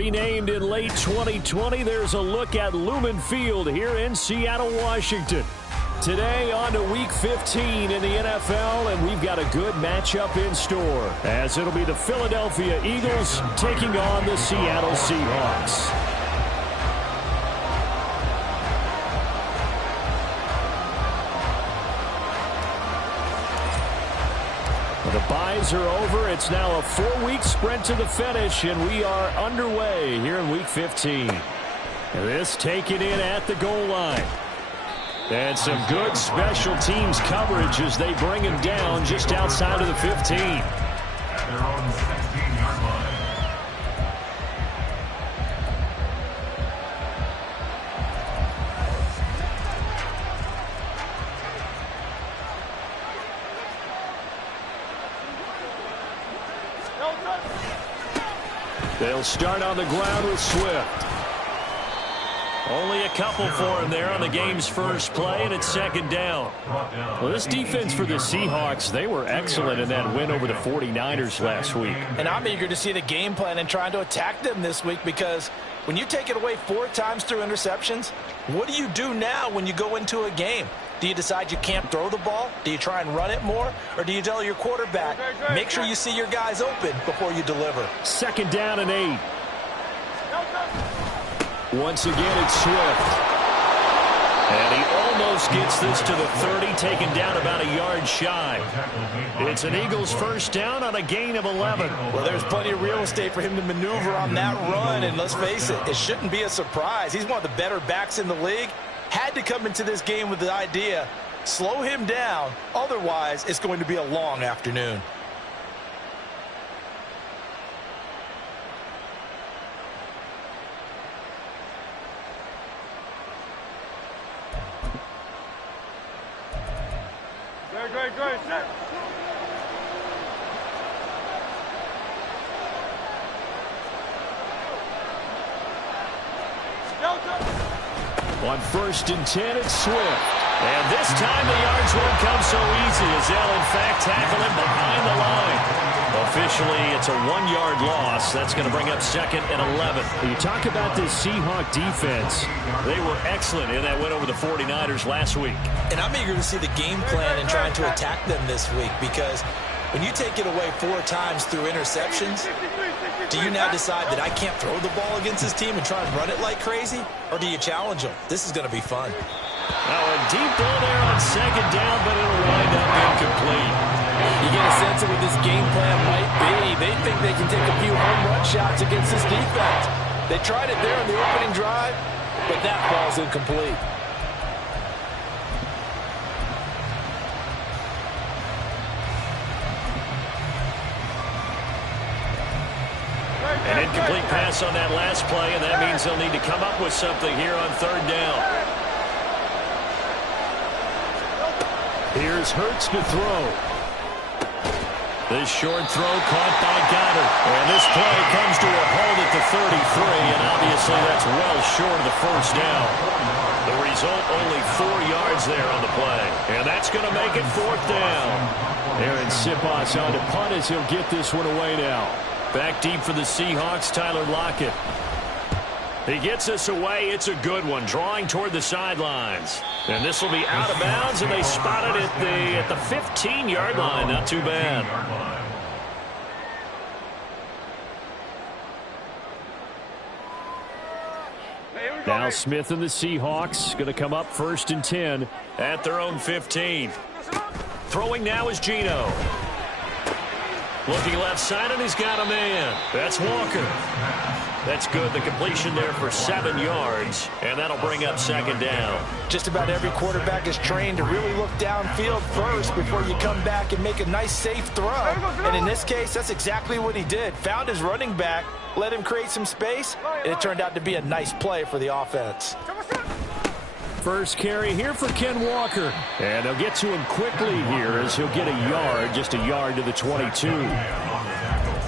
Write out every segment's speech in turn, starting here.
Renamed in late 2020, there's a look at Lumen Field here in Seattle, Washington. Today on to Week 15 in the NFL, and we've got a good matchup in store, as it'll be the Philadelphia Eagles taking on the Seattle Seahawks. The byes are over. It's now a 4-week sprint to the finish, and we are underway here in Week 15. This taken in at the goal line. And some good special teams coverage as they bring him down just outside of the 15. They're on the 16-yard line. They'll start on the ground with Swift. Only a couple for him there on the game's first play, and it's second down. Well, this defense for the Seahawks, they were excellent in that win over the 49ers last week. And I'm eager to see the game plan and trying to attack them this week, because when you take it away 4 times through interceptions, what do you do now when you go into a game? Do you decide you can't throw the ball? Do you try and run it more? Or do you tell your quarterback, make sure you see your guys open before you deliver? Second down and 8. Once again, it's Swift. And he almost gets this to the 30, taken down about a yard shy. It's an Eagles first down on a gain of 11. Well, there's plenty of real estate for him to maneuver on that run, and let's face it, it shouldn't be a surprise. He's one of the better backs in the league. Had to come into this game with the idea, slow him down, otherwise it's going to be a long afternoon. Great. On 1st and 10, it's Swift. And this time the yards won't come so easy as they'll, in fact, tackle him behind the line. Officially, it's a 1-yard loss. That's going to bring up 2nd and 11. You talk about this Seahawk defense. They were excellent in that win over the 49ers last week. And I'm eager to see the game plan and trying to attack them this week, because when you take it away 4 times through interceptions, do you now decide that I can't throw the ball against this team and try and run it like crazy? Or do you challenge them? This is going to be fun. Now a deep ball there on 2nd down, but it'll wind up incomplete. You get a sense of what this game plan might be. They think they can take a few home run shots against this defense. They tried it there on the opening drive, but that ball's incomplete. An incomplete pass on that last play, and that means they'll need to come up with something here on 3rd down. Here's Hurts to throw. This short throw caught by Goddard. And this play comes to a halt at the 33, and obviously that's well short of the first down. The result, only 4 yards there on the play. And that's going to make it 4th down. Aaron Siposs on to punt as he'll get this one away now. Back deep for the Seahawks, Tyler Lockett. He gets us away. It's a good one, drawing toward the sidelines. And this will be out of bounds, and they spot it at the 15-yard line. Not too bad. Now Smith and the Seahawks going to come up 1st and 10 at their own 15. Throwing now is Geno. Looking left side, and he's got a man. That's Walker. That's good. The completion there for 7 yards, and that'll bring up 2nd down. Just about every quarterback is trained to really look downfield first before you come back and make a nice, safe throw. And in this case, that's exactly what he did. Found his running back, let him create some space, and it turned out to be a nice play for the offense. First carry here for Ken Walker. And they'll get to him quickly here as he'll get a yard, just a yard to the 22.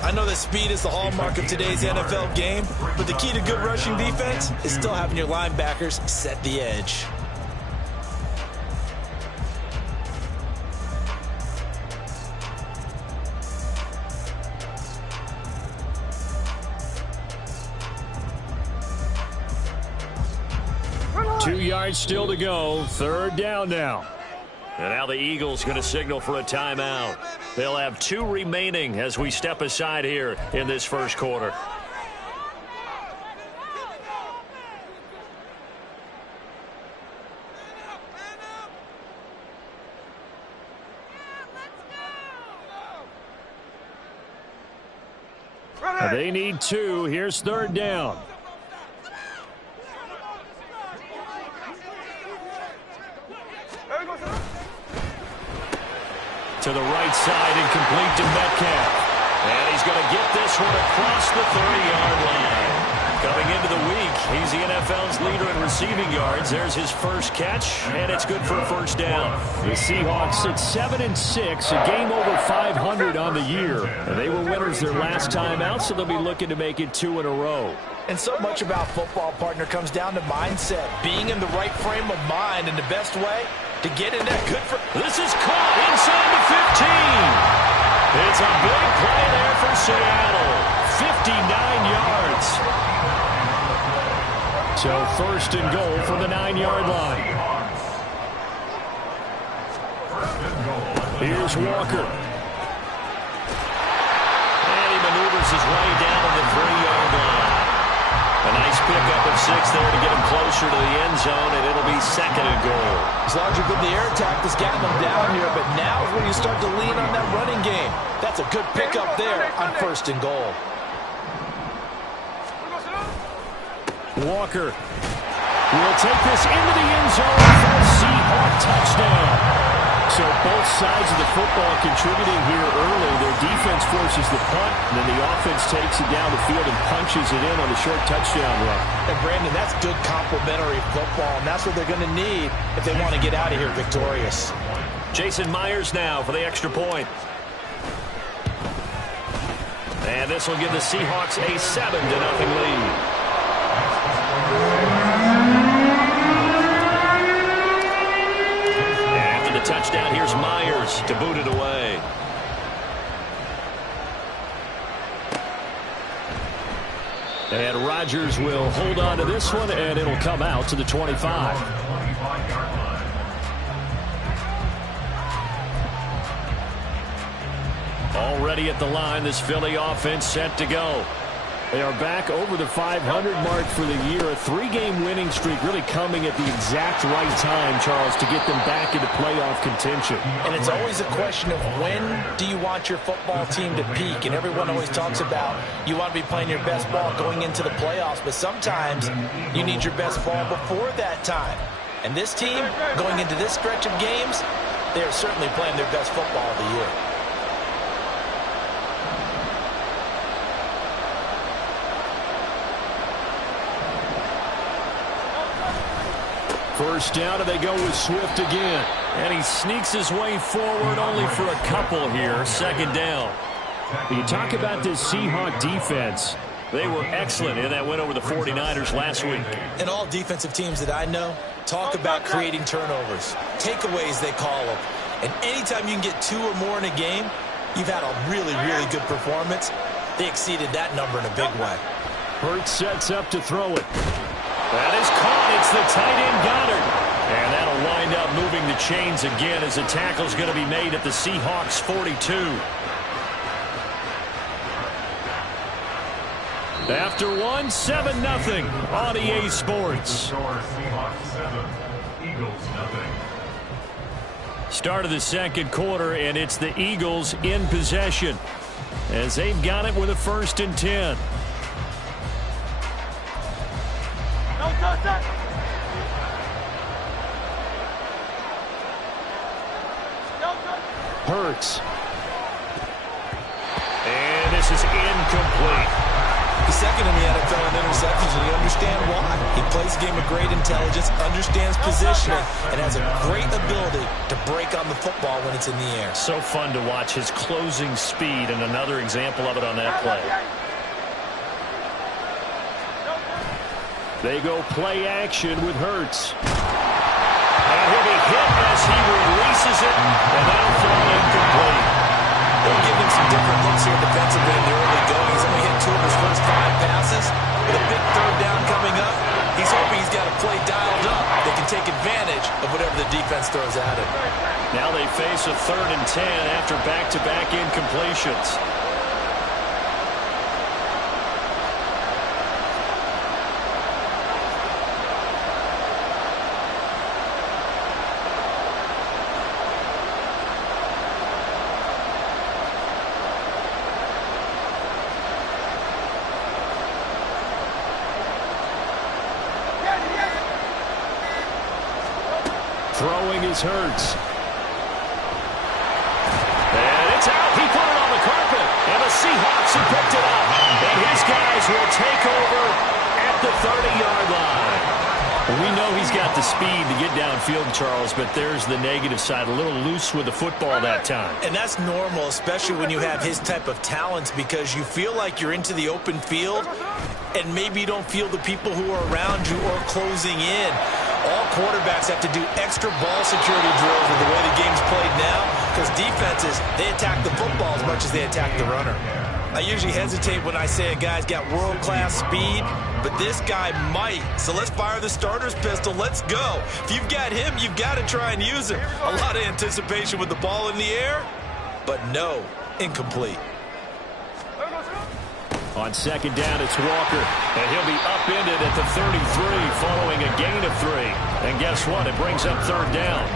I know that speed is the hallmark of today's NFL game, but the key to good rushing defense is still having your linebackers set the edge. yards still to go. Third down now. And now the Eagles going to signal for a timeout. They'll have 2 remaining as we step aside here in this first quarter. They need 2. Here's third down. To the right side and complete to Metcalf. And he's going to get this one across the 30-yard line. Coming into the week, he's the NFL's leader in receiving yards. There's his first catch, and it's good for a first down. The Seahawks at 7-6, a game over 500 on the year. And they were winners their last time out, so they'll be looking to make it 2 in a row. And so much about football, partner, comes down to mindset. Being in the right frame of mind, and the best way to get in there. Good for... This is caught inside the 15. It's a big play there for Seattle. 59 yards. So first and goal from the 9-yard line. Here's Walker. And he maneuvers his way down to the 3-yard line. A nice pickup of 6 there to get him closer to the end zone, and it'll be second and goal. It's largely good the air attack that's gotten them down here, but now is when you start to lean on that running game. That's a good pickup there on first and goal. Walker will take this into the end zone for a Seahawk touchdown. So both sides of the football contributing here early. Their defense forces the punt, and then the offense takes it down the field and punches it in on a short touchdown run. And Brandon, that's good complementary football, and that's what they're going to need if they want to get out of here victorious. Jason Myers now for the extra point. And this will give the Seahawks a 7-0 lead. After the touchdown, here's Myers to boot it away. And Rodgers will hold on to this one, and it'll come out to the 25. Already at the line, this Philly offense set to go. They are back over the 500 mark for the year. A 3-game winning streak really coming at the exact right time, Charles, to get them back into playoff contention. And it's always a question of when do you want your football team to peak? And everyone always talks about you want to be playing your best ball going into the playoffs, but sometimes you need your best ball before that time. And this team, going into this stretch of games, they are certainly playing their best football of the year. First down, and they go with Swift again. And he sneaks his way forward only for a couple here. Second down. You talk about this Seahawk defense. They were excellent in that win over the 49ers last week. And all defensive teams that I know talk about creating turnovers. Takeaways, they call them. And anytime you can get 2 or more in a game, you've had a really, really good performance. They exceeded that number in a big way. Hurts sets up to throw it. That is caught. It's the tight end Goddard. And that'll wind up moving the chains again as the tackle's going to be made at the Seahawks 42. After 1, 7-0 on EA Sports. Start of the second quarter, and it's the Eagles in possession as they've got it with a 1st and 10. Hurts. And this is incomplete. The second in the NFL in interceptions, and you understand why. He plays a game of great intelligence, understands positioning, and has a great ability to break on the football when it's in the air. So fun to watch his closing speed, and another example of it on that play. They go play action with Hurts. And he'll be hit as he releases it, and that'll fall incomplete. They'll give him some different looks here defensively in the early going. He's only hit 2 of his first 5 passes. With a big 3rd down coming up, he's hoping he's got a play dialed up. They can take advantage of whatever the defense throws at it. Now they face a 3rd and 10 after back-to-back incompletions. Throwing is Hurts. And it's out. He put it on the carpet. And the Seahawks have picked it up. And his guys will take over at the 30-yard line. We know he's got the speed to get downfield, Charles, but there's the negative side. A little loose with the football that time. And that's normal, especially when you have his type of talents, because you feel like you're into the open field and maybe you don't feel the people who are around you or closing in. All quarterbacks have to do extra ball security drills with the way the game's played now, because defenses, they attack the football as much as they attack the runner. I usually hesitate when I say a guy's got world-class speed, but this guy might. So let's fire the starter's pistol. Let's go. If you've got him, you've got to try and use him. A lot of anticipation with the ball in the air, but no, incomplete. On 2nd down, it's Walker, and he'll be upended at the 33 following a gain of 3. And guess what? It brings up 3rd down.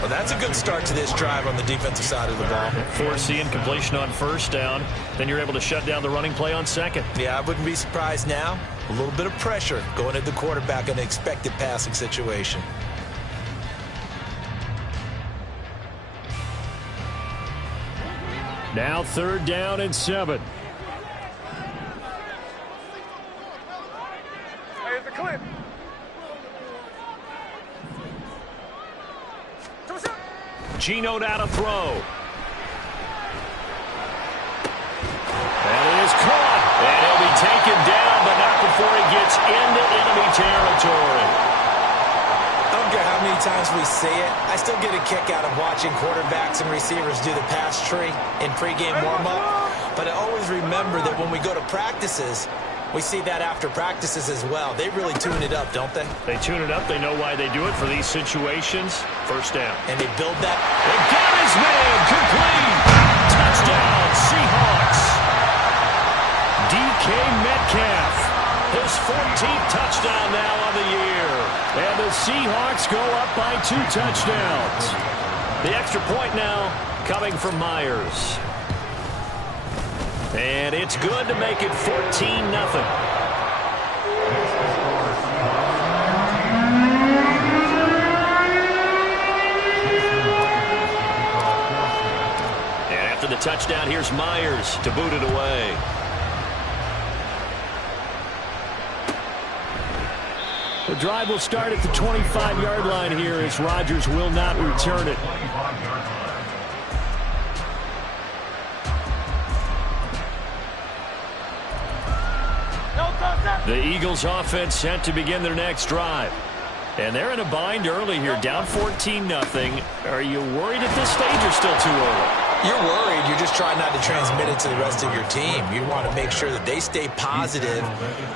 Well, that's a good start to this drive on the defensive side of the ball. Force the incompletion on 1st down. Then you're able to shut down the running play on 2nd. Yeah, I wouldn't be surprised now. A little bit of pressure going at the quarterback in an expected passing situation. Now 3rd down and 7. Geno now to throw. And it is caught. And he'll be taken down, but not before he gets into enemy territory. I don't care how many times we say it, I still get a kick out of watching quarterbacks and receivers do the pass tree in pregame warm-up. But I always remember that when we go to practices, we see that after practices as well. They really tune it up, don't they? They tune it up. They know why they do it for these situations. 1st down. And they build that. And got his man complete. Touchdown, Seahawks. DK Metcalf. His 14th touchdown now on the year. And the Seahawks go up by 2 touchdowns. The extra point now coming from Myers. And it's good to make it 14-0. And after the touchdown, here's Myers to boot it away. The drive will start at the 25-yard line here as Rodgers will not return it. The Eagles offense set to begin their next drive. And they're in a bind early here, down 14-0. Are you worried at this stage or still too early? You're worried. You're just trying not to transmit it to the rest of your team. You want to make sure that they stay positive.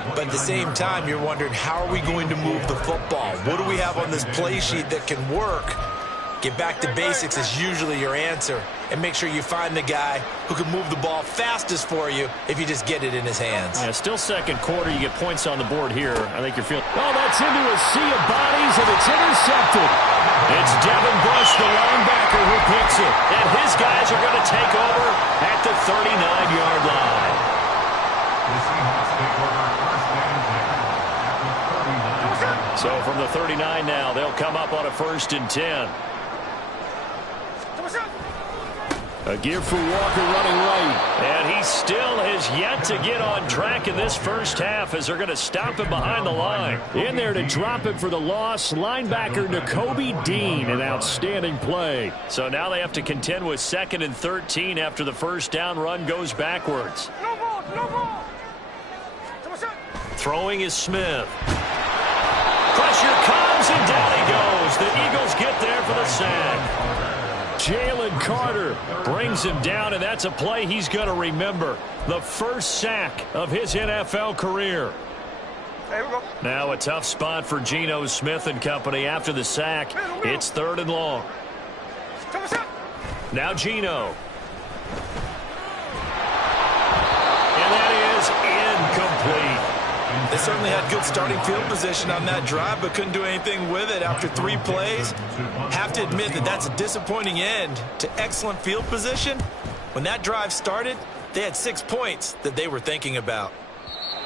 But at the same time, you're wondering, how are we going to move the football? What do we have on this play sheet that can work? Get back to basics is usually your answer. And make sure you find the guy who can move the ball fastest for you if you just get it in his hands. Yeah, still 2nd quarter. You get points on the board here. I think you're feeling... Oh, that's into a sea of bodies, and it's intercepted. It's Devin Bush, the linebacker, who picks it. And his guys are going to take over at the 39-yard line. The Seahawks take over 1st and 10 at the 39. So from the 39 now, they'll come up on a 1st and 10. A give for Walker running right. And he still has yet to get on track in this first half as they're going to stop him behind the line. In there to drop it for the loss, linebacker Nakobe Dean. An outstanding play. So now they have to contend with 2nd and 13 after the 1st down run goes backwards. No ball. Throwing is Smith. Pressure comes and down he goes. The Eagles get there for the sack. Jalen Carter brings him down, and that's a play he's going to remember. The first sack of his NFL career. Now a tough spot for Geno Smith and company after the sack. It's 3rd and long. Now Geno. And that is incomplete. They certainly had good starting field position on that drive, but couldn't do anything with it after 3 plays. Have to admit that that's a disappointing end to excellent field position. When that drive started, they had 6 points that they were thinking about.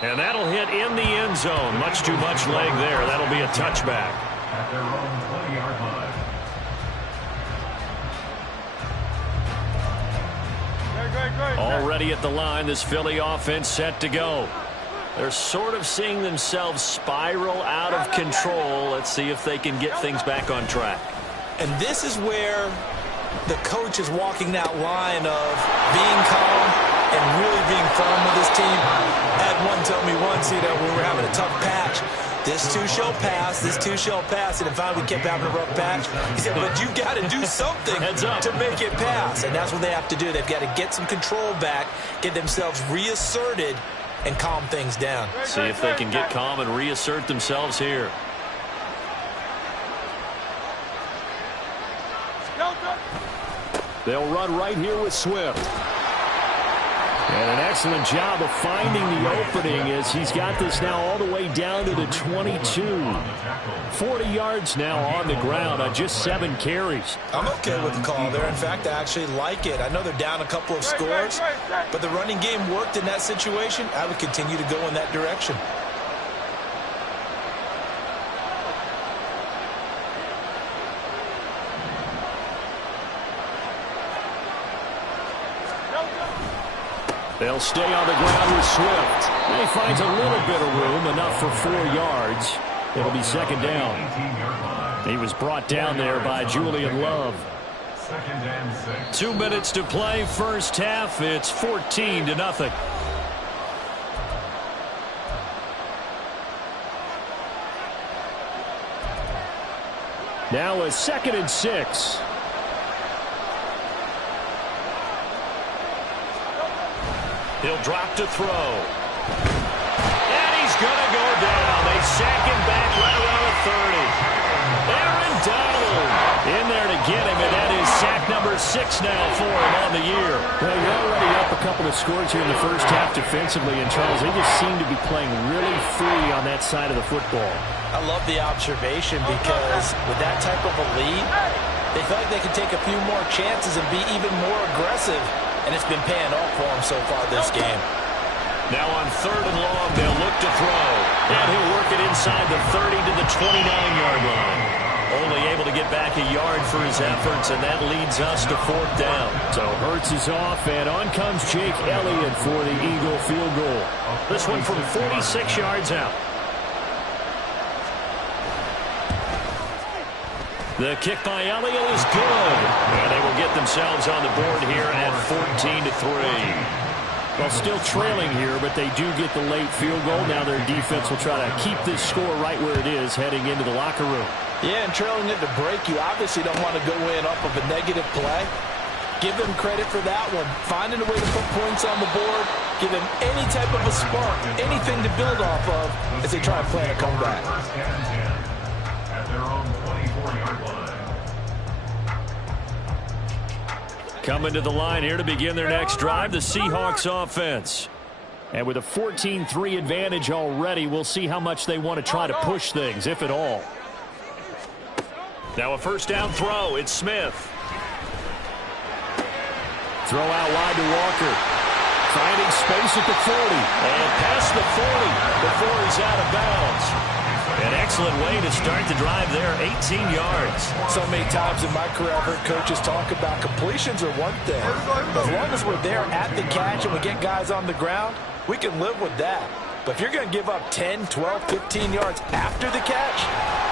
And that'll hit in the end zone. Much too much leg there. That'll be a touchback. At their own 20-yard line. Already at the line, this Philly offense set to go. They're sort of seeing themselves spiral out of control. Let's see if they can get things back on track. And this is where the coach is walking that line of being calm and really being firm with his team. I had one tell me once, when we were having a tough patch, this too shall pass, this too shall pass, and finally we kept having a rough patch. He said, but you got to do something to make it pass, and that's what they have to do. They've got to get some control back, get themselves reasserted, and calm things down. See if they can get calm and reassert themselves here. They'll run right here with Swift. And an excellent job of finding the opening as he's got this now all the way down to the 22. 40 yards now on the ground on just 7 carries. I'm okay with the call there. In fact, I actually like it. I know they're down a couple of scores, but the running game worked in that situation. I would continue to go in that direction. They'll stay on the ground with Swift. And he finds a little bit of room, enough for 4 yards. It'll be 2nd down. He was brought down there by Julian Love. 2nd and 6. 2 minutes to play, first half. It's 14-0. Now a 2nd and 6. He'll drop to throw. And he's going to go down. They sack him back right around the 30. Aaron Donald in there to get him, and that is sack number 6 now for him on the year. Well, you're already up a couple of scores here in the first half defensively, and Charles, they just seem to be playing really free on that side of the football. I love the observation because with that type of a lead, they feel like they can take a few more chances and be even more aggressive. And it's been paying off for him so far this game. Now on 3rd and long, they'll look to throw. And he'll work it inside the 30 to the 29-yard line. Only able to get back a yard for his efforts, and that leads us to 4th down. So Hurts is off, and on comes Jake Elliott for the Eagle field goal. This one from 46 yards out. The kick by Elliott is good. And they will get themselves on the board here at 14-3. Well, still trailing here, but they do get the late field goal. Now their defense will try to keep this score right where it is heading into the locker room. Yeah, and trailing it to break, you obviously don't want to go in off of a negative play. Give them credit for that one. Finding a way to put points on the board. Give them any type of a spark, anything to build off of as they try and plan a comeback. 1st and 10. At their own 24-yard line. Coming to the line here to begin their next drive, the Seahawks offense. And with a 14-3 advantage already, we'll see how much they want to try to push things, if at all. Now a 1st down throw. It's Smith. Throw out wide to Walker. Finding space at the 40. And past the 40 before he's out of bounds. An excellent way to start the drive there, 18 yards. So many times in my career I've heard coaches talk about completions are one thing. As long as we're there at the catch and we get guys on the ground, we can live with that. But if you're going to give up 10, 12, 15 yards after the catch,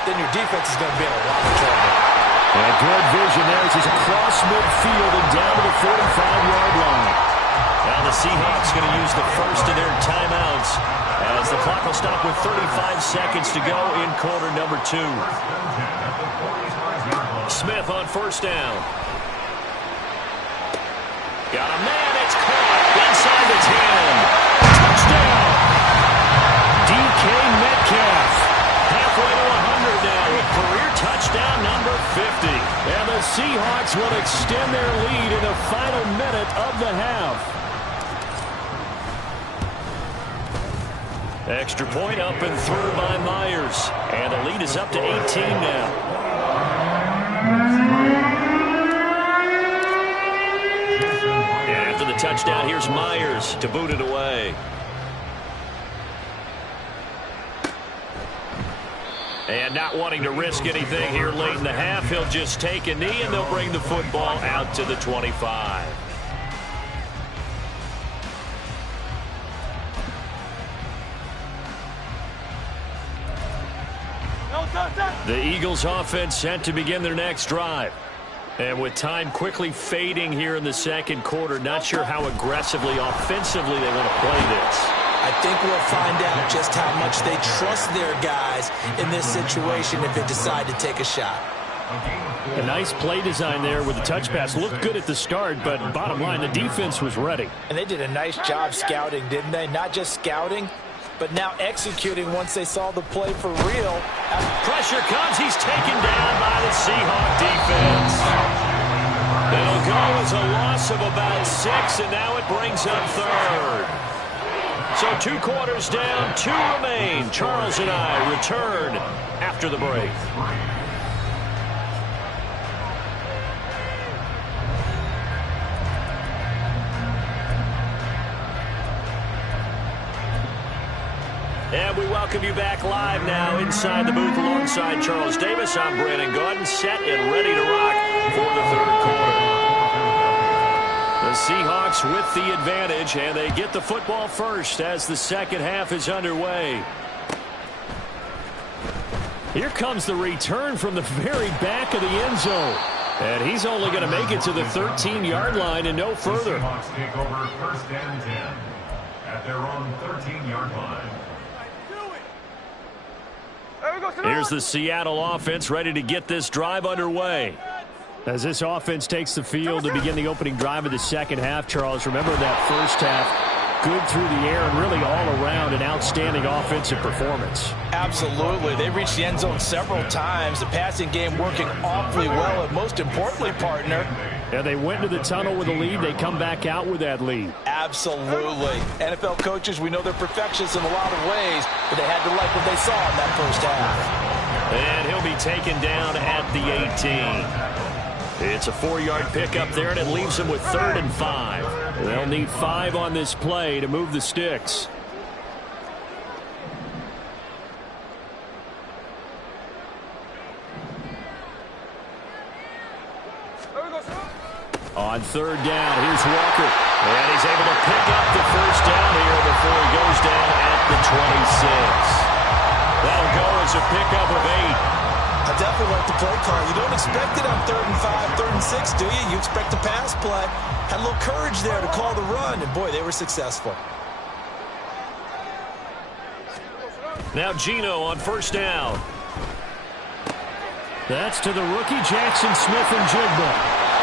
then your defense is going to be in a lot of trouble. And good vision there as he's across midfield and down to the 45-yard line. Now the Seahawks going to use the first of their timeouts as the clock will stop with 35 seconds to go in quarter number 2. Smith on 1st down. Got a man, it's caught inside the 10. Touchdown! DK Metcalf touchdown number 50. And the Seahawks will extend their lead in the final minute of the half. Extra point up and through by Myers. And the lead is up to 18 now. And after the touchdown, here's Myers to boot it away. And not wanting to risk anything here late in the half, he'll just take a knee and they'll bring the football out to the 25. The Eagles offense set to begin their next drive. And with time quickly fading here in the second quarter, not sure how aggressively, offensively they want to play this. I think we'll find out just how much they trust their guys in this situation if they decide to take a shot. A nice play design there with the touch pass. Looked good at the start, but bottom line, the defense was ready. And they did a nice job scouting, didn't they? Not just scouting, but now executing once they saw the play for real. Pressure comes. He's taken down by the Seahawk defense. It'll go as a loss of about 6, and now it brings up third. So 2 quarters down, 2 remain. Charles and I return after the break. And we welcome you back live now inside the booth alongside Charles Davis. I'm Brandon Gaudin, set and ready to rock for the third quarter. The Seahawks with the advantage, and they get the football first as the second half is underway. Here comes the return from the very back of the end zone. And he's only going to make it to the 13-yard line and no further. The Seahawks take over 1st and 10 at their own 13-yard line. Here's the Seattle offense ready to get this drive underway. As this offense takes the field to begin the opening drive of the second half, Charles, remember that first half, good through the air and really all around an outstanding offensive performance. Absolutely. They reached the end zone several times. The passing game working awfully well, and most importantly, partner. Yeah, they went to the tunnel with a lead. They come back out with that lead. Absolutely. NFL coaches, we know they're perfectionists in a lot of ways, but they had to like what they saw in that first half. And he'll be taken down at the 18. It's a 4-yard pickup there, and it leaves them with 3rd and 5. They'll need 5 on this play to move the sticks. On 3rd down, here's Walker. And he's able to pick up the first down here before he goes down at the 26. That'll go as a pickup of 8. I definitely like the play call. You don't expect it on 3rd and 5, 3rd and 6, do you? You expect a pass play. Had a little courage there to call the run, and boy, they were successful. Now Geno on 1st down. That's to the rookie Jackson Smith-Njigba.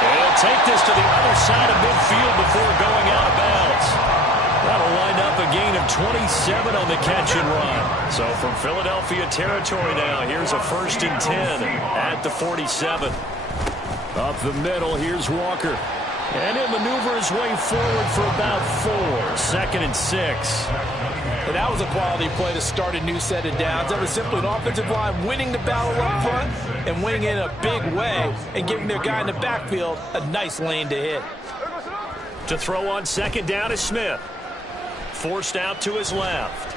And he'll take this to the other side of midfield before going out of bounds. That'll wind up a gain of 27 on the catch and run. So from Philadelphia territory now, here's a 1st and 10 at the 47. Up the middle, here's Walker. And he'll maneuver his way forward for about 4. 2nd and 6. And that was a quality play to start a new set of downs. That was simply an offensive line winning the battle up front and winning in a big way and giving their guy in the backfield a nice lane to hit. To throw on 2nd down is Smith. Forced out to his left.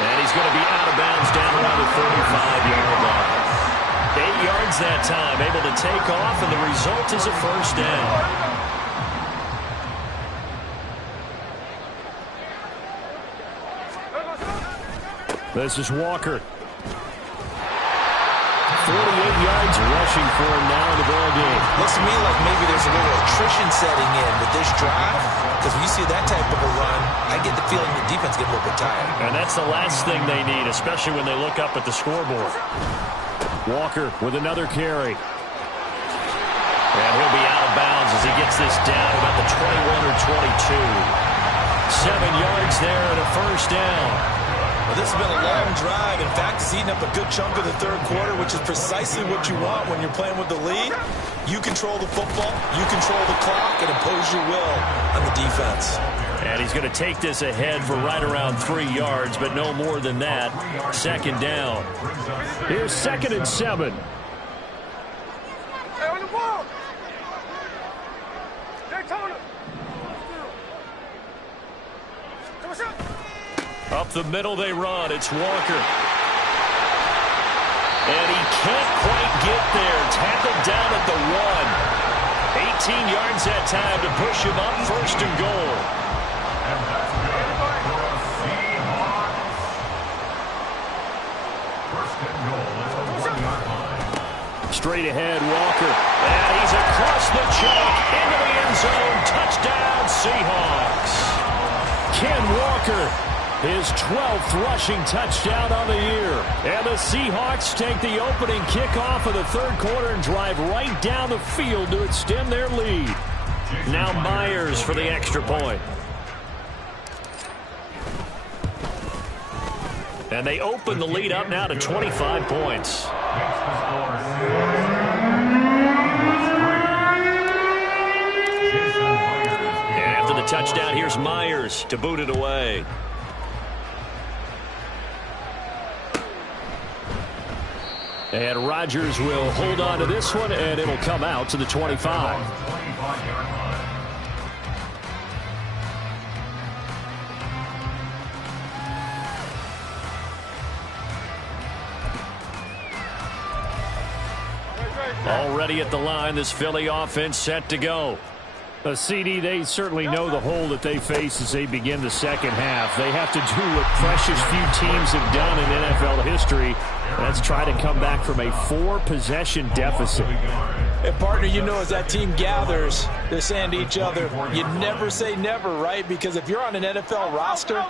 And he's going to be out of bounds down around the 45-yard line. 8 yards that time, able to take off, and the result is a 1st down. This is Walker. 48 yards rushing for him now in the ball game. Looks to me like maybe there's a little attrition setting in with this drive, because when you see that type of a run, I get the feeling the defense get a little bit tired. And that's the last thing they need, especially when they look up at the scoreboard. Walker with another carry. And he'll be out of bounds as he gets this down about the 21 or 22. 7 yards there and a 1st down. Well, this has been a long drive. In fact, it's eaten up a good chunk of the third quarter, which is precisely what you want when you're playing with the lead. You control the football, you control the clock, and impose your will on the defense. And he's going to take this ahead for right around 3 yards, but no more than that. Second down. Here's 2nd and 7. Hey, on the ball! Daytona! Up the middle they run. It's Walker. And he can't quite get there. Tackled down at the 1. 18 yards that time to push him up, 1st and goal. And that's good for a Seahawks. 1st and goal at the 1-yard line. Straight ahead, Walker. And he's across the chalk into the end zone. Touchdown, Seahawks. Ken Walker, his 12th rushing touchdown on the year. And the Seahawks take the opening kickoff of the third quarter and drive right down the field to extend their lead. Now Myers for the extra point. And they open the lead up now to 25 points. And after the touchdown, here's Myers to boot it away. And Rodgers will hold on to this one, and it'll come out to the 25. Already at the line, this Philly offense set to go. CD, they certainly know the hole that they face as they begin the second half. They have to do what precious few teams have done in NFL history. That's try to come back from a 4-possession deficit. And, partner, you know, as that team gathers, they're saying to each other, you never say never, right? Because if you're on an NFL roster,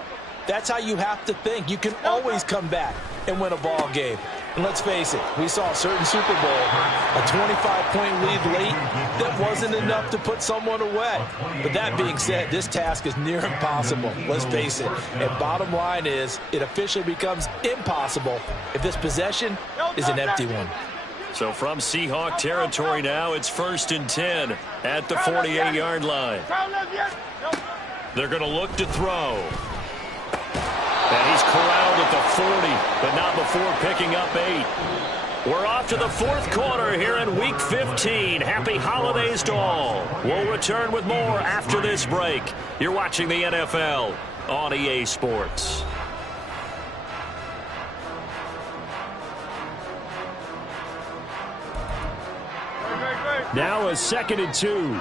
that's how you have to think. You can always come back and win a ball game. And let's face it, we saw a certain Super Bowl, a 25-point lead late, that wasn't enough to put someone away. But that being said, this task is near impossible. Let's face it. And bottom line is, it officially becomes impossible if this possession is an empty one. So from Seahawk territory now, it's 1st and 10 at the 48-yard line. They're going to look to throw. And he's corralled at the 40, but not before picking up 8. We're off to the fourth quarter here in Week 15. Happy holidays to all. We'll return with more after this break. You're watching the NFL on EA Sports. Now a 2nd and 2.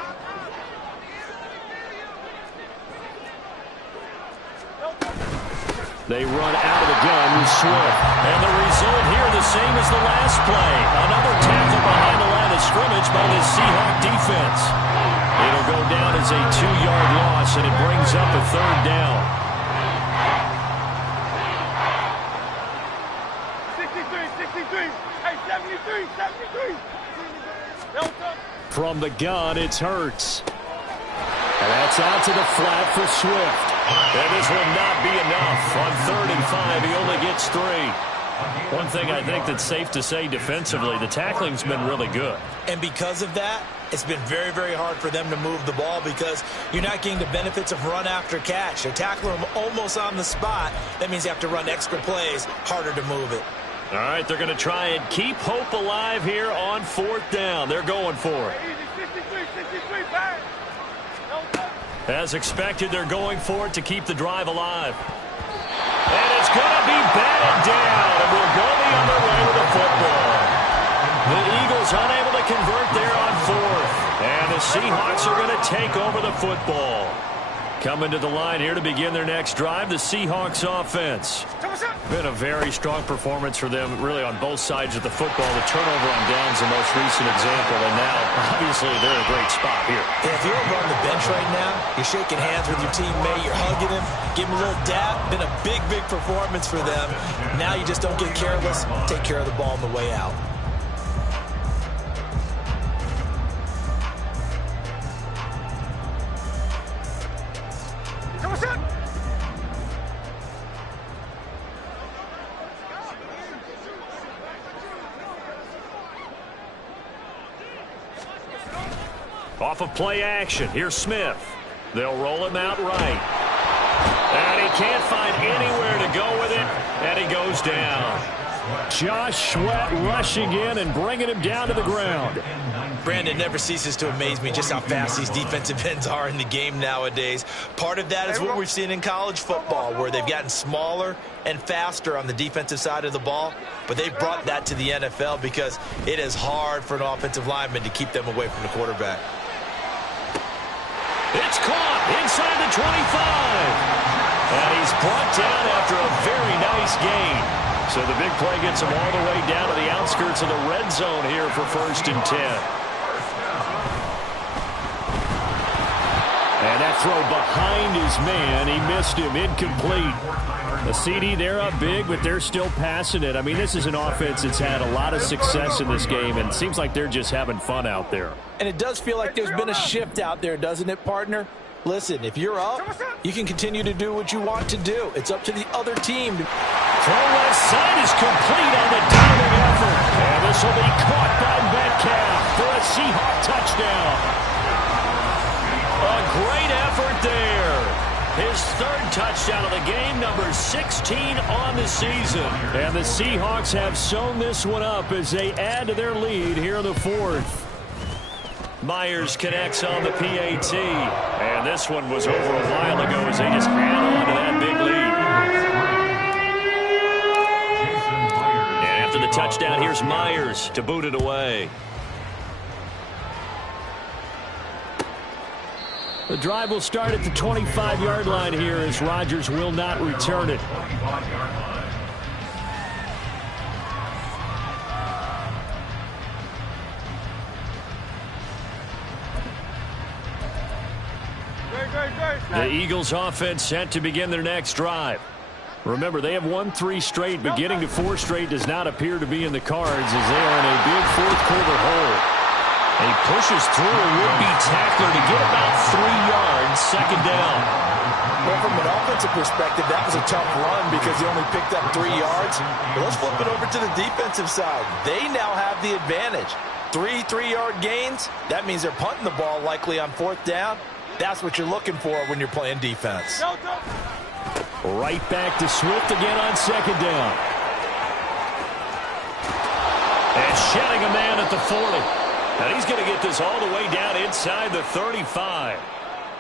They run out of the gun with Swift. And the result here the same as the last play. Another tackle behind the line of scrimmage by the Seahawk defense. It'll go down as a 2-yard loss, and it brings up a 3rd down. 63. Hey, 73. From the gun, it's Hurts. And that's out to the flat for Swift. And this will not be enough. On 3rd and 5, he only gets 3. One thing I think that's safe to say defensively, the tackling's been really good. And because of that, it's been very, very hard for them to move the ball because you're not getting the benefits of run after catch. They tackle them almost on the spot. That means you have to run extra plays, harder to move it. All right, they're going to try and keep hope alive here on 4th down. They're going for it. 63, bang. As expected, they're going for it to keep the drive alive. And it's going to be batted down, and we'll go the other way with the football. The Eagles unable to convert there on 4th. And the Seahawks are going to take over the football. Coming to the line here to begin their next drive, the Seahawks offense. Been a very strong performance for them, really, on both sides of the football. The turnover on downs, the most recent example, and now, obviously, they're in a great spot here. And if you're over on the bench right now, you're shaking hands with your teammate, you're hugging him, give him a little dap. Been a big, big performance for them. Now you just don't get careless. Take care of the ball on the way out. Off of play action, here's Smith. They'll roll him out right. And he can't find anywhere to go with it, and he goes down. Josh Sweat rushing in and bringing him down to the ground. Brandon, never ceases to amaze me just how fast these defensive ends are in the game nowadays. Part of that is what we've seen in college football, where they've gotten smaller and faster on the defensive side of the ball, but they've brought that to the NFL because it is hard for an offensive lineman to keep them away from the quarterback. It's caught inside the 25. And he's brought down after a very nice gain. So the big play gets him all the way down to the outskirts of the red zone here for 1st and 10. And that throw behind his man, he missed him, incomplete. The CD, they're up big, but they're still passing it. I mean, this is an offense that's had a lot of success in this game, and it seems like they're just having fun out there. And it does feel like there's been a shift out there, doesn't it, partner? Listen, if you're up, you can continue to do what you want to do. It's up to the other team. Throw left side is complete on the diving effort. And this will be caught by Metcalf for a Seahawk touchdown. A great effort there. His 3rd touchdown of the game, number 16 on the season. And the Seahawks have sewn this one up as they add to their lead here in the 4th. Myers connects on the PAT. And this one was over a while ago as they just hang on to that big lead. And after the touchdown, here's Myers to boot it away. The drive will start at the 25-yard line here as Rodgers will not return it. The Eagles offense set to begin their next drive. Remember, they have won 3 straight, but getting to 4 straight does not appear to be in the cards as they are in a big 4th quarter hole. And he pushes through a would-be tackler to get about 3 yards, 2nd down. Well, from an offensive perspective, that was a tough run because he only picked up 3 yards. But let's flip it over to the defensive side. They now have the advantage. 3 3-yard gains, that means they're punting the ball likely on 4th down. That's what you're looking for when you're playing defense. Right back to Swift again on 2nd down. And shedding a man at the 40. And he's going to get this all the way down inside the 35.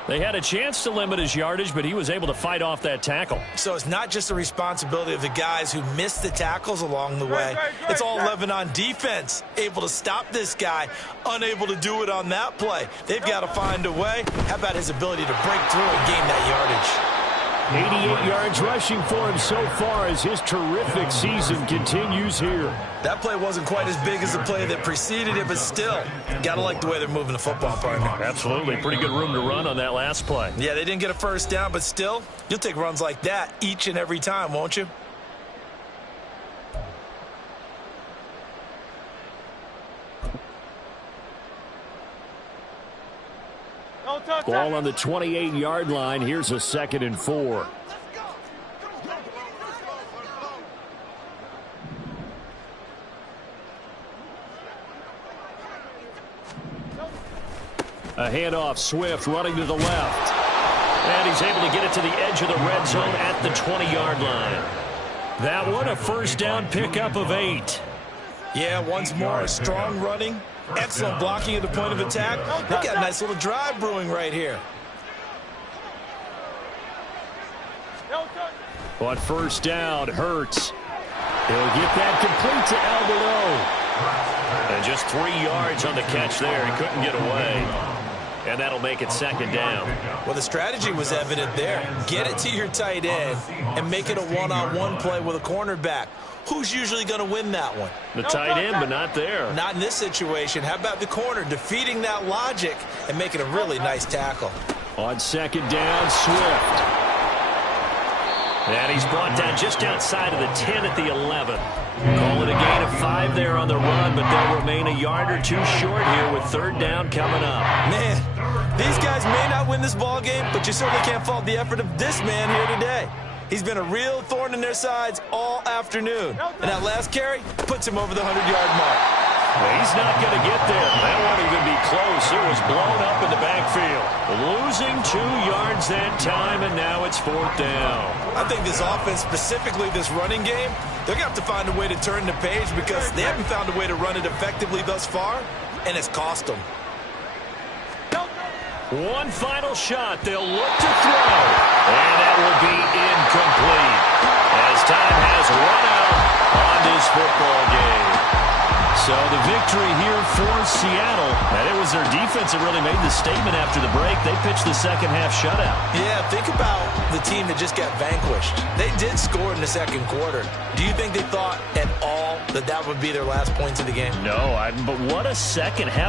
They had a chance to limit his yardage, but he was able to fight off that tackle. So it's not just the responsibility of the guys who missed the tackles along the way. It's all 11 on defense, able to stop this guy, unable to do it on that play. They've got to find a way. How about his ability to break through and gain that yardage? 88 yards rushing for him so far as his terrific season continues here. That play wasn't quite as big as the play that preceded it, but still, got to like the way they're moving the football, partner. Absolutely. Pretty good room to run on that last play. Yeah, they didn't get a 1st down, but still, you'll take runs like that each and every time, won't you? Ball on the 28-yard line. Here's a 2nd and 4. A handoff, Swift running to the left. And he's able to get it to the edge of the red zone at the 20-yard line. That one, a 1st down pickup of 8. Yeah, once more, a strong running. Excellent blocking at the point of attack. They've got a nice little drive brewing right here. On 1st down, Hurts. He'll get that complete to Alberto. And just 3 yards on the catch there. He couldn't get away. And that'll make it 2nd down. Well, the strategy was evident there. Get it to your tight end and make it a one-on-one play with a cornerback. Who's usually going to win that one? The tight end, but not there. Not in this situation. How about the corner defeating that logic and making a really nice tackle? On 2nd down, Swift. And he's brought down just outside of the 10 at the 11. Call it a gain of 5 there on the run, but they'll remain a yard or 2 short here with 3rd down coming up. Man, these guys may not win this ball game, but you certainly can't fault the effort of this man here today. He's been a real thorn in their sides all afternoon. And that last carry puts him over the 100-yard mark. Well, he's not going to get there. That won't even be close. It was blown up in the backfield. Losing 2 yards that time, and now it's 4th down. I think this offense, specifically this running game, they're going to have to find a way to turn the page because they haven't found a way to run it effectively thus far, and it's cost them. One final shot. They'll look to throw, and that will be incomplete as time has run out on this football game. So the victory here for Seattle, and it was their defense that really made the statement after the break. They pitched the second half shutout. Yeah, think about the team that just got vanquished. They did score in the second quarter. Do you think they thought at all that that would be their last points of the game? No, but what a second half.